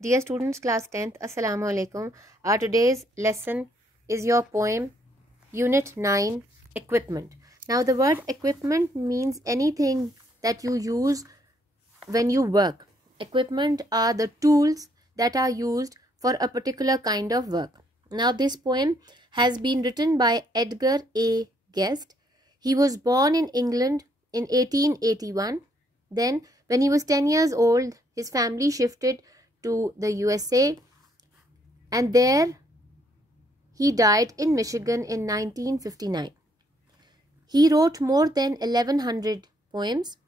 Dear students, class 10th, Assalamu alaikum. Our today's lesson is your poem, Unit 9, Equipment. Now, the word equipment means anything that you use when you work. Equipment are the tools that are used for a particular kind of work. Now, this poem has been written by Edgar A. Guest. He was born in England in 1881. Then, when he was 10 years old, his family shifted to the USA, and there he died in Michigan in 1959. He wrote more than 1100 poems.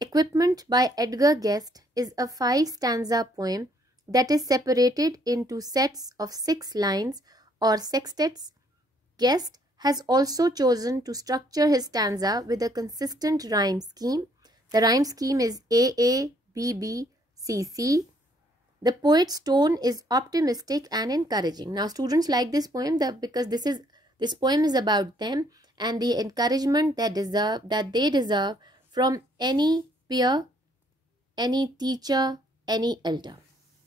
Equipment by Edgar Guest is a 5-stanza poem that is separated into sets of 6 lines or sextets. Guest has also chosen to structure his stanza with a consistent rhyme scheme. The rhyme scheme is AABBCC. The poet's tone is optimistic and encouraging. Now, students like this poem because this poem is about them and the encouragement that they deserve from any peer, any teacher, any elder.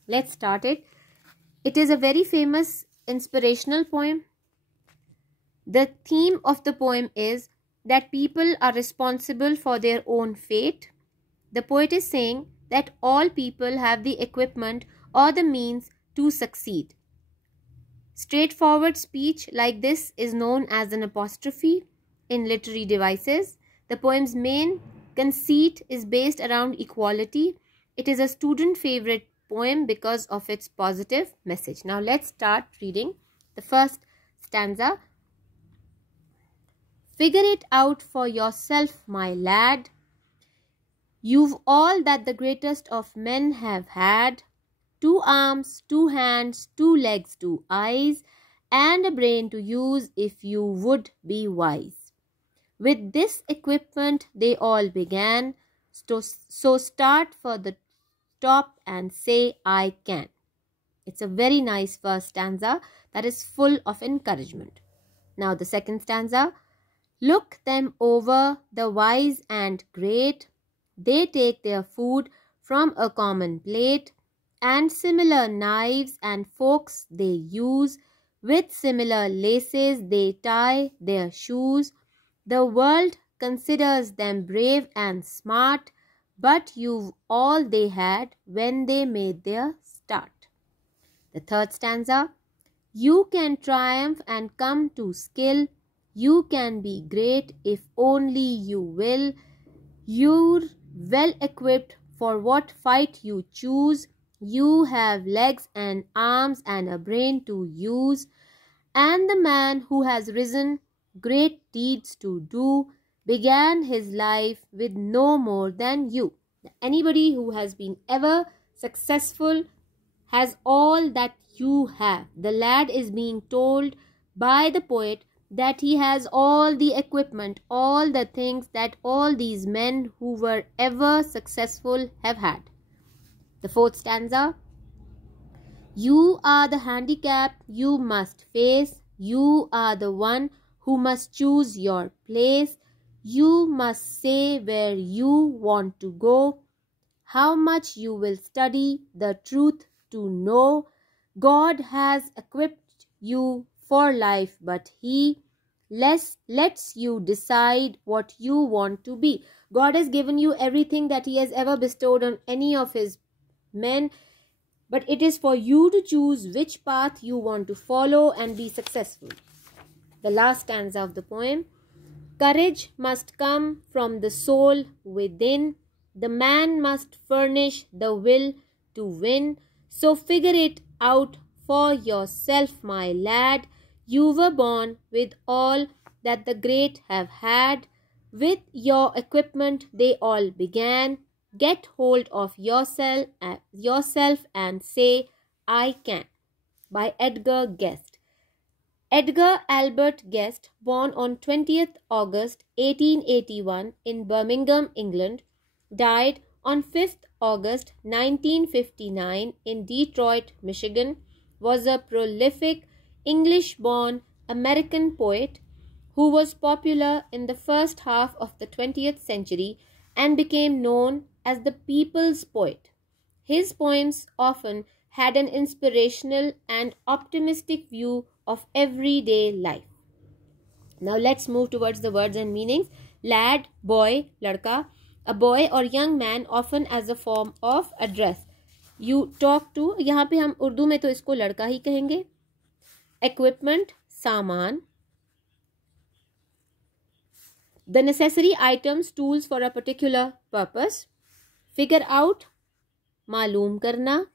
Let's start it. It is a very famous inspirational poem. The theme of the poem is that people are responsible for their own fate. The poet is saying that all people have the equipment or the means to succeed. Straightforward speech like this is known as an apostrophe in literary devices. The poem's main conceit is based around equality. It is a student favorite poem because of its positive message. Now let's start reading the first stanza. Figure it out for yourself, my lad. You've all that the greatest of men have had. 2 arms, 2 hands, 2 legs, 2 eyes, and a brain to use if you would be wise. With this equipment they all began, so start for the top and say, I can. It's a very nice first stanza that is full of encouragement. Now the second stanza. Look them over, the wise and great. They take their food from a common plate, and similar knives and forks they use. With similar laces they tie their shoes. The world considers them brave and smart, but you've all they had when they made their start. The third stanza. You can triumph and come to skill. You can be great if only you will. You're well equipped for what fight you choose. You have legs and arms and a brain to use. And the man who has risen great deeds to do began his life with no more than you. Anybody who has been ever successful has all that you have. The lad is being told by the poet that he has all the equipment, all the things that all these men who were ever successful have had. The fourth stanza. You are the handicap you must face. You are the one who must choose your place. You must say where you want to go, how much you will study the truth to know. God has equipped you for life, but He lets you decide what you want to be. God has given you everything that He has ever bestowed on any of His men, but it is for you to choose which path you want to follow and be successful. The last stanza of the poem. Courage must come from the soul within. The man must furnish the will to win. So figure it out for yourself, my lad. You were born with all that the great have had. With your equipment they all began. Get hold of yourself and say, I can. By Edgar Guest. Edgar Albert Guest, born on 20th August 1881 in Birmingham, England, died on 5th August 1959 in Detroit, Michigan, was a prolific English-born American poet who was popular in the first half of the 20th century and became known as the people's poet. His poems often had an inspirational and optimistic view of everyday life. Now let's move towards the words and meanings. Lad, boy, ladka. A boy or young man often as a form of address. You talk to, यहाँ पे हम उर्दू में तो इसको लड़का ही कहेंगे. Equipment, सामान. The necessary items, tools for a particular purpose. Figure out, मालूम करना.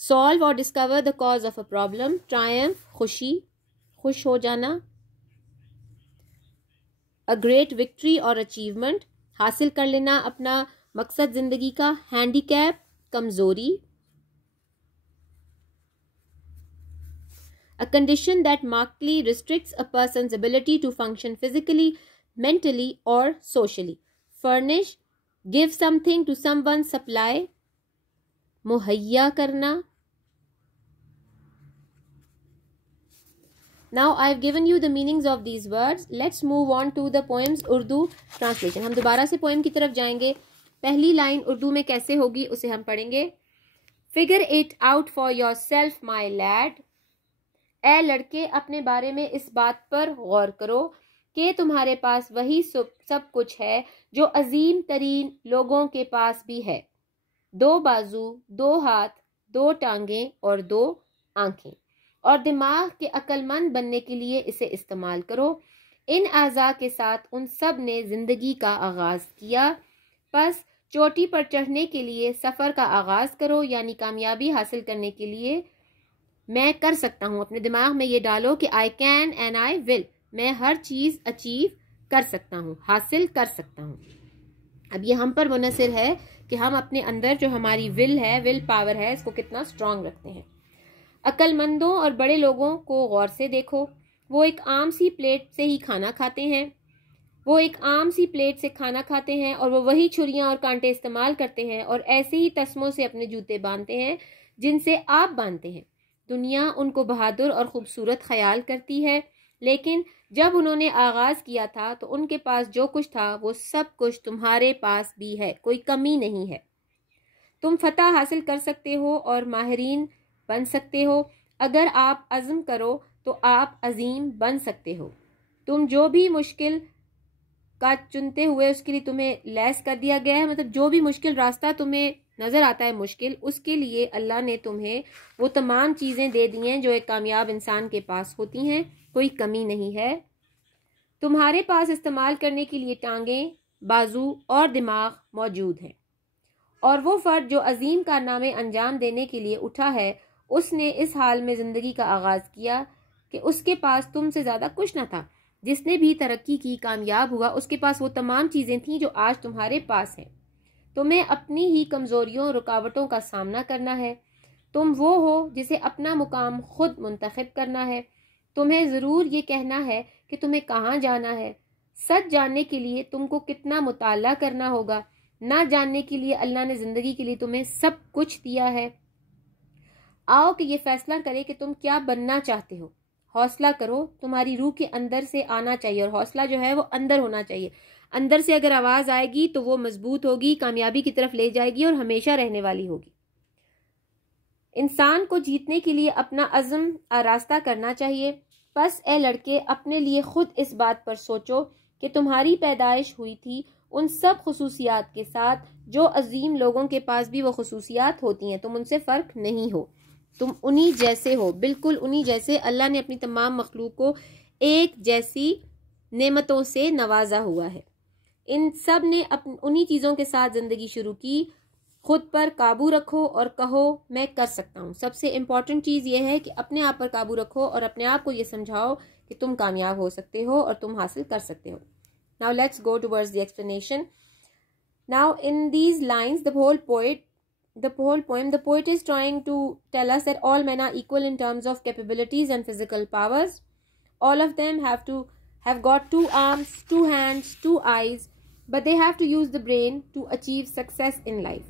Solve or discover the cause of a problem. Triumph, खुशी, खुश हो जाना. A great victory or achievement, हासिल कर लेना अपना मकसद जिंदगी का. Handicap, कमजोरी. A condition that markedly restricts a person's ability to function physically, mentally or socially. Furnish, give something to someone. Supply, मुहैया करना. Now I've given you the meanings of these words. Let's move on to the poem's Urdu translation. हम दोबारा से poem की तरफ जाएंगे. पहली line Urdu में कैसे होगी उसे हम पढ़ेंगे. Figure it out for yourself, my lad. ए लड़के, अपने बारे में इस बात पर गौर करो कि तुम्हारे पास वही सब कुछ है जो अजीम तरीन लोगों के पास भी है. 2 बाजू, 2 हाथ, 2 टांगें और 2 आंखें. और दिमाग के अक्लमंद बनने के लिए इसे इस्तेमाल करो. इन आज़ा के साथ उन सब ने ज़िंदगी का आगाज़ किया. बस चोटी पर चढ़ने के लिए सफ़र का आगाज़ करो, यानी कामयाबी हासिल करने के लिए मैं कर सकता हूँ. अपने दिमाग में ये डालो कि I can and I will. मैं हर चीज़ अचीव कर सकता हूँ, हासिल कर सकता हूँ. अब ये हम पर मुनहसिर है कि हम अपने अंदर जो हमारी विल है, विल पावर है, इसको कितना स्ट्रांग रखते हैं. अक्लमंदों और बड़े लोगों को गौर से देखो. वो एक आम सी प्लेट से ही खाना खाते हैं. वो एक आम सी प्लेट से खाना खाते हैं और वो वही छुरियां और कांटे इस्तेमाल करते हैं और ऐसे ही तस्मों से अपने जूते बांधते हैं जिनसे आप बांधते हैं. दुनिया उनको बहादुर और ख़ूबसूरत ख्याल करती है, लेकिन जब उन्होंने आगाज़ किया था तो उनके पास जो कुछ था वो सब कुछ तुम्हारे पास भी है. कोई कमी नहीं है. तुम फतह हासिल कर सकते हो और माहिरीन बन सकते हो. अगर आप अज़्म करो तो आप अजीम बन सकते हो. तुम जो भी मुश्किल का चुनते हुए उसके लिए तुम्हें लैस कर दिया गया है, मतलब जो भी मुश्किल रास्ता तुम्हें नज़र आता है मुश्किल, उसके लिए अल्लाह ने तुम्हें वो तमाम चीज़ें दे दी हैं जो एक कामयाब इंसान के पास होती हैं. कोई कमी नहीं है. तुम्हारे पास इस्तेमाल करने के लिए टांगें, बाजू और दिमाग मौजूद हैं. और वो फ़र्द जो अजीम कारनामे अंजाम देने के लिए उठा है, उसने इस हाल में ज़िंदगी का आगाज़ किया कि उसके पास तुमसे ज़्यादा कुछ न था. जिसने भी तरक्की की, कामयाब हुआ, उसके पास वो तमाम चीज़ें थीं जो आज तुम्हारे पास हैं. तुम्हें अपनी ही कमज़ोरियों और रुकावटों का सामना करना है. तुम वो हो जिसे अपना मुकाम खुद मुंतखब करना है. तुम्हें ज़रूर ये कहना है कि तुम्हें कहाँ जाना है. सच जानने के लिए तुमको कितना मुताला करना होगा. ना जानने के लिए अल्लाह ने ज़िंदगी के लिए तुम्हें सब कुछ दिया है. आओ कि ये फैसला करे कि तुम क्या बनना चाहते हो. हौसला करो. तुम्हारी रूह के अंदर से आना चाहिए और हौसला जो है वो अंदर होना चाहिए. अंदर से अगर आवाज़ आएगी तो वो मजबूत होगी, कामयाबी की तरफ ले जाएगी और हमेशा रहने वाली होगी. इंसान को जीतने के लिए अपना अज़्म आरास्ता करना चाहिए. बस ए लड़के, अपने लिए खुद इस बात पर सोचो कि तुम्हारी पैदाइश हुई थी उन सब खुसूसियात के साथ जो अजीम लोगों के पास भी वो खुसूसियात होती हैं. तुम उनसे फ़र्क नहीं हो. तुम उन्हीं जैसे हो, बिल्कुल उन्हीं जैसे. अल्लाह ने अपनी तमाम मखलूक को एक जैसी नेमतों से नवाजा हुआ है. इन सब ने उन्हीं चीज़ों के साथ ज़िंदगी शुरू की. खुद पर काबू रखो और कहो मैं कर सकता हूँ. सबसे इम्पॉर्टेंट चीज़ ये है कि अपने आप पर काबू रखो और अपने आप को ये समझाओ कि तुम कामयाब हो सकते हो और तुम हासिल कर सकते हो. Now let's go towards the explanation. Now in these lines, the whole poem, the poet is trying to tell us that all men are equal in terms of capabilities and physical powers. All of them have got 2 arms, 2 hands, 2 eyes, but they have to use the brain to achieve success in life.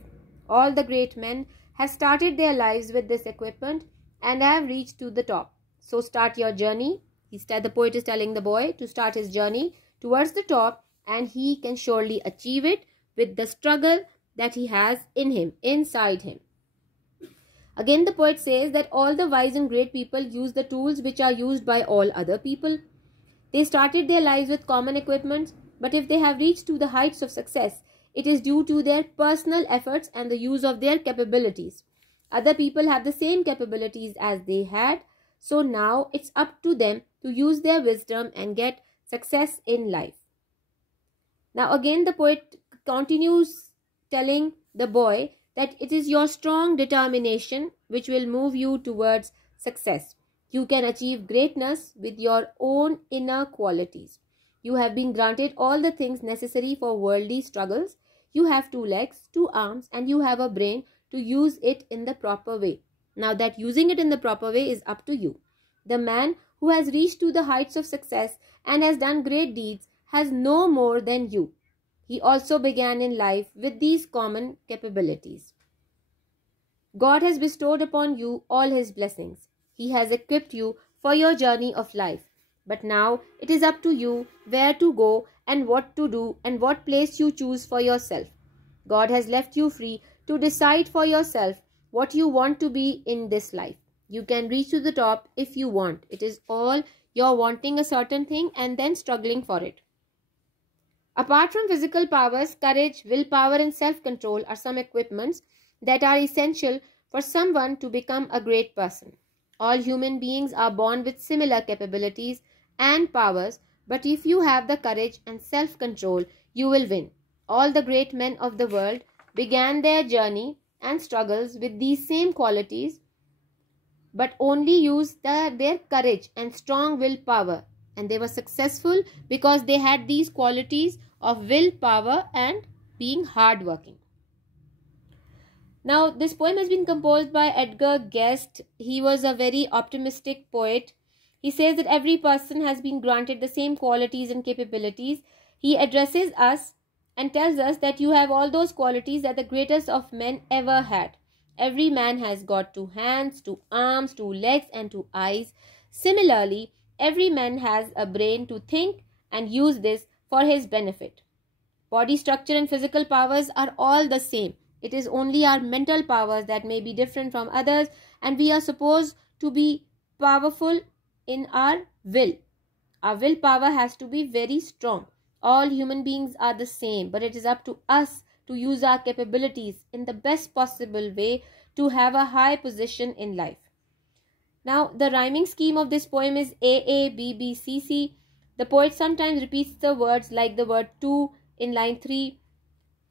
All the great men have started their lives with this equipment and have reached to the top. So start your journey. The poet is telling the boy to start his journey towards the top, and he can surely achieve it with the struggle that he has in him, inside him. Again, the poet says that all the wise and great people use the tools which are used by all other people. They started their lives with common equipment, but if they have reached to the heights of success, it is due to their personal efforts and the use of their capabilities. Other people have the same capabilities as they had, so now it's up to them to use their wisdom and get success in life. Now again, the poet continues telling the boy that it is your strong determination which will move you towards success. You can achieve greatness with your own inner qualities. You have been granted all the things necessary for worldly struggles. You have 2 legs, 2 arms, and you have a brain to use it in the proper way. Now that using it in the proper way is up to you. The man who has reached to the heights of success and has done great deeds has no more than you. He also began in life with these common capabilities. God has bestowed upon you all his blessings. He has equipped you for your journey of life. But now it is up to you where to go and what to do and what place you choose for yourself. God has left you free to decide for yourself what you want to be in this life. You can reach to the top if you want. It is all your wanting a certain thing and then struggling for it. Apart from physical powers, courage, willpower and self-control are some equipments that are essential for someone to become a great person. All human beings are born with similar capabilities and powers, but if you have the courage and self-control, you will win. All the great men of the world began their journey and struggles with these same qualities, but only used their courage and strong willpower, and they were successful because they had these qualities of willpower and being hardworking. Now, this poem has been composed by Edgar Guest. He was a very optimistic poet. He says that every person has been granted the same qualities and capabilities. He addresses us and tells us that you have all those qualities that the greatest of men ever had. Every man has got 2 hands, 2 arms, 2 legs and 2 eyes. Similarly, every man has a brain to think and use this for his benefit. Body structure and physical powers are all the same. It is only our mental powers that may be different from others, and we are supposed to be powerful in our will. Our willpower has to be very strong. All human beings are the same, but it is up to us to use our capabilities in the best possible way to have a high position in life. Now, the rhyming scheme of this poem is AABBCC. The poet sometimes repeats the words like the word to in line 3.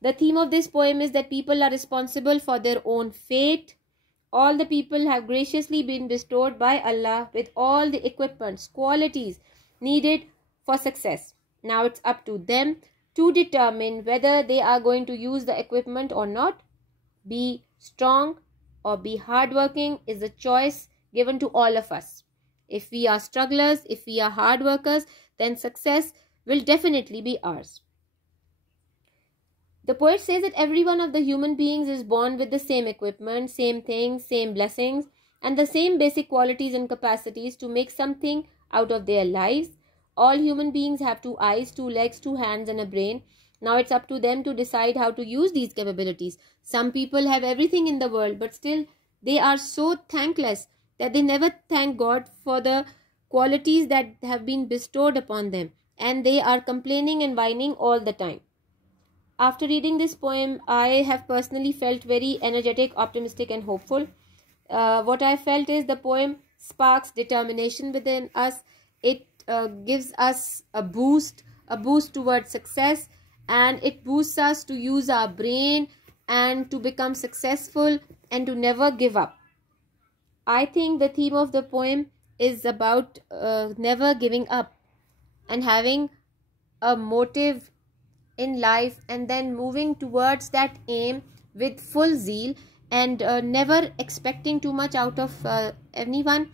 The theme of this poem is that people are responsible for their own fate. All the people have graciously been bestowed by Allah with all the equipments, qualities needed for success. Now it's up to them to determine whether they are going to use the equipment or not. Be strong or be hardworking is a choice given to all of us. If we are strugglers, if we are hard workers, then success will definitely be ours. The poet says that every one of the human beings is born with the same equipment, same things, same blessings, and the same basic qualities and capacities to make something out of their lives. All human beings have 2 eyes, 2 legs, 2 hands and a brain. Now it's up to them to decide how to use these capabilities. Some people have everything in the world, but still they are so thankless that they never thank God for the qualities that have been bestowed upon them, and they are complaining and whining all the time. After reading this poem, I have personally felt very energetic, optimistic and hopeful. What I felt is the poem sparks determination within us. It gives us a boost towards success, and it boosts us to use our brain and to become successful and to never give up. I think the theme of the poem is about never giving up and having a motive in life and then moving towards that aim with full zeal and never expecting too much out of anyone,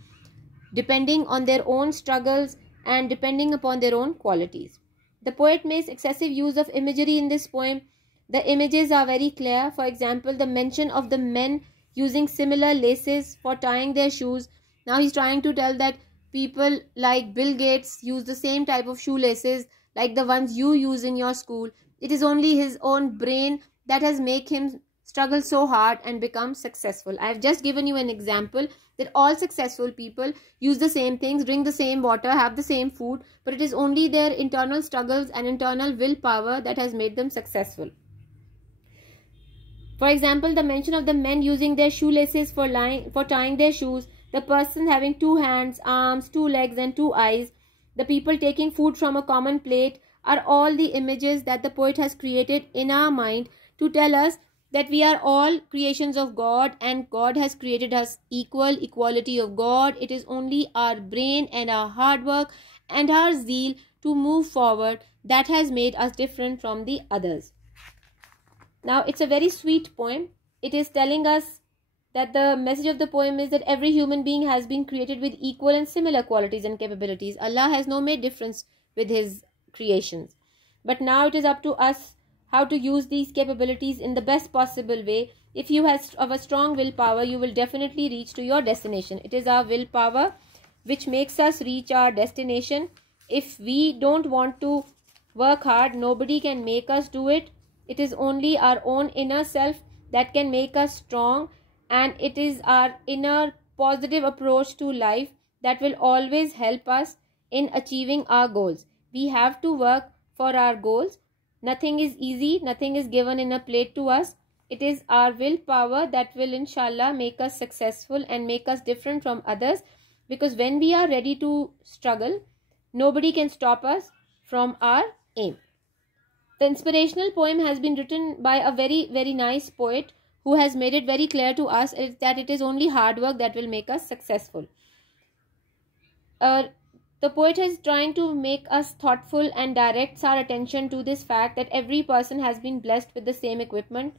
depending on their own struggles and depending upon their own qualities. The poet makes excessive use of imagery in this poem. The images are very clear. For example, the mention of the men using similar laces for tying their shoes. Now he's trying to tell that people like Bill Gates use the same type of shoelaces like the ones you use in your school. It is only his own brain that has made him struggle so hard and become successful. I have just given you an example that all successful people use the same things, drink the same water, have the same food, but it is only their internal struggles and internal willpower that has made them successful. For example, the mention of the men using their shoelaces for tying their shoes, the person having 2 hands, arms, 2 legs and 2 eyes, the people taking food from a common plate are all the images that the poet has created in our mind to tell us that we are all creations of God and God has created us equal, equality of God. It is only our brain and our hard work and our zeal to move forward that has made us different from the others. Now, it's a very sweet poem. It is telling us that the message of the poem is that every human being has been created with equal and similar qualities and capabilities. Allah has no made difference with his creations. But now it is up to us how to use these capabilities in the best possible way. If you have a strong willpower, you will definitely reach to your destination. It is our willpower which makes us reach our destination. If we don't want to work hard, nobody can make us do it. It is only our own inner self that can make us strong, and it is our inner positive approach to life that will always help us in achieving our goals. We have to work for our goals. Nothing is easy, nothing is given in a plate to us. It is our willpower that will inshallah make us successful and make us different from others, because when we are ready to struggle, nobody can stop us from our aim. The inspirational poem has been written by a very, very nice poet who has made it very clear to us that it is only hard work that will make us successful. The poet is trying to make us thoughtful and directs our attention to this fact that every person has been blessed with the same equipment.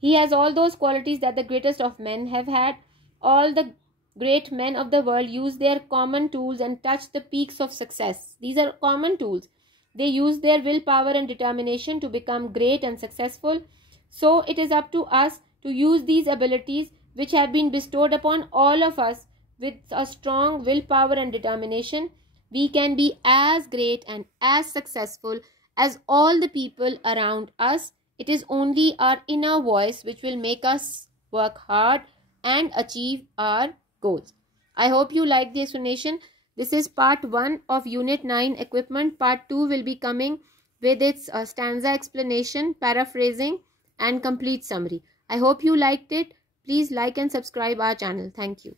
He has all those qualities that the greatest of men have had. All the great men of the world use their common tools and touch the peaks of success. These are common tools. They use their willpower and determination to become great and successful. So it is up to us to use these abilities which have been bestowed upon all of us with a strong willpower and determination. We can be as great and as successful as all the people around us. It is only our inner voice which will make us work hard and achieve our goals. I hope you like the explanation. This is part 1 of Unit 9 Equipment. Part 2 will be coming with its stanza explanation, paraphrasing and complete summary. I hope you liked it. Please like and subscribe our channel. Thank you.